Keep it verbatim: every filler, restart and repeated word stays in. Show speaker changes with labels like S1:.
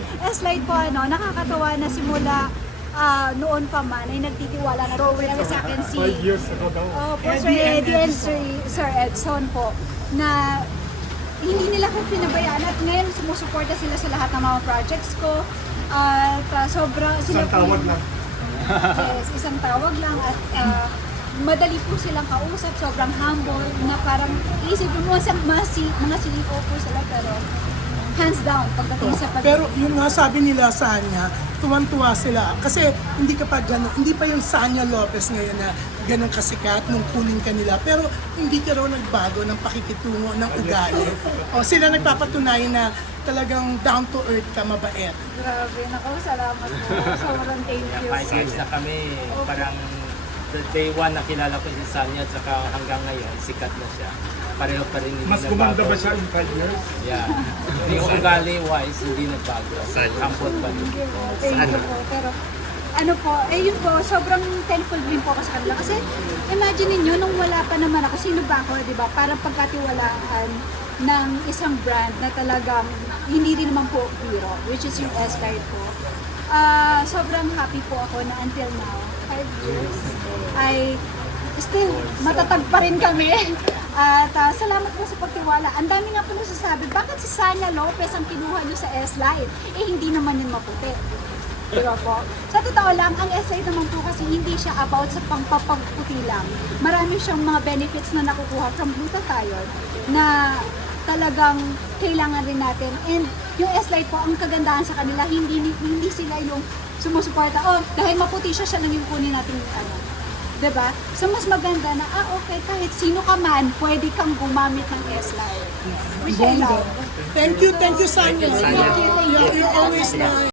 S1: S-Light po, ano, nakakatawa na simula ah, noon pa man ay nagtitiwala na to with sa akin si
S2: Five years ago daw.
S1: oh, po, Sir Eddie and Sir, Sir Edson po na hindi nila ko pinabayaan at ngayon sumusuporta sila sa lahat ng mga projects ko at uh, sobra sila
S2: Isang tawag lang.
S1: yes, isang tawag lang at uh, madali po silang kausap, sobrang humble na parang isipin mo sa mga, si, mga C E O po sila pero hands down pagdating sa pag-
S3: Pero yung nga sabi nila sa kanya, tuwan-tuwa sila. Kasi hindi ka pa gano'n, hindi pa yung Sanya Lopez ngayon na gano'n kasikat nung kunin ka nila. Pero hindi ka raw nagbago ng pakikitungo ng ugali. O sila nagpapatunayan na talagang down to earth ka, mabait.
S1: Grabe, naku, salamat po. Sobrang thank
S4: Yeah,
S1: you.
S4: five years na kami. Parang the day one na kilala ko si Sanya at saka hanggang ngayon, sikat na siya. Pareho pa rin hindi
S2: Mas gumanda
S4: nagbago.
S2: ba siya in five years?
S4: Yeah. Yung ugali wise, hindi nagbago. Ampot pa rin.
S1: Thank you po. Thank you po. Pero ano po, eh yun po, sobrang thankful din po ako sa kanila. Kasi imagine niyo nung wala pa naman ako, sino ba ako, di ba? Para pagkatiwalaan ng isang brand na talagang hindi rin naman po biro, which is yung S-Light po. Ah, sobrang happy po ako na until now, five years, ay still matatag pa rin kami. At ah, salamat po sa pagtiwala. Ang dami nga po nasasabi, bakit si Sanya Lopez ang kinuha niyo sa S-Light? Eh hindi naman yun maputi. Diba po? Sa totoo lang, ang S-Light naman po kasi hindi siya about sa pangpapagputi lang. Marami siyang mga benefits na nakukuha from glutathione na talagang kailangan rin natin. And yung S-Light po, ang kagandahan sa kanila, hindi hindi sila yung sumusuporta. Oh, dahil maputi siya, siya lang yung kunin natin yung ano. Diba? So, mas maganda na, ah, okay, kahit sino ka man, pwede kang gumamit ng S-Light. Which I love.
S3: Thank you, thank you, Sanya.
S1: Thank you, thank you.
S3: You're always nice.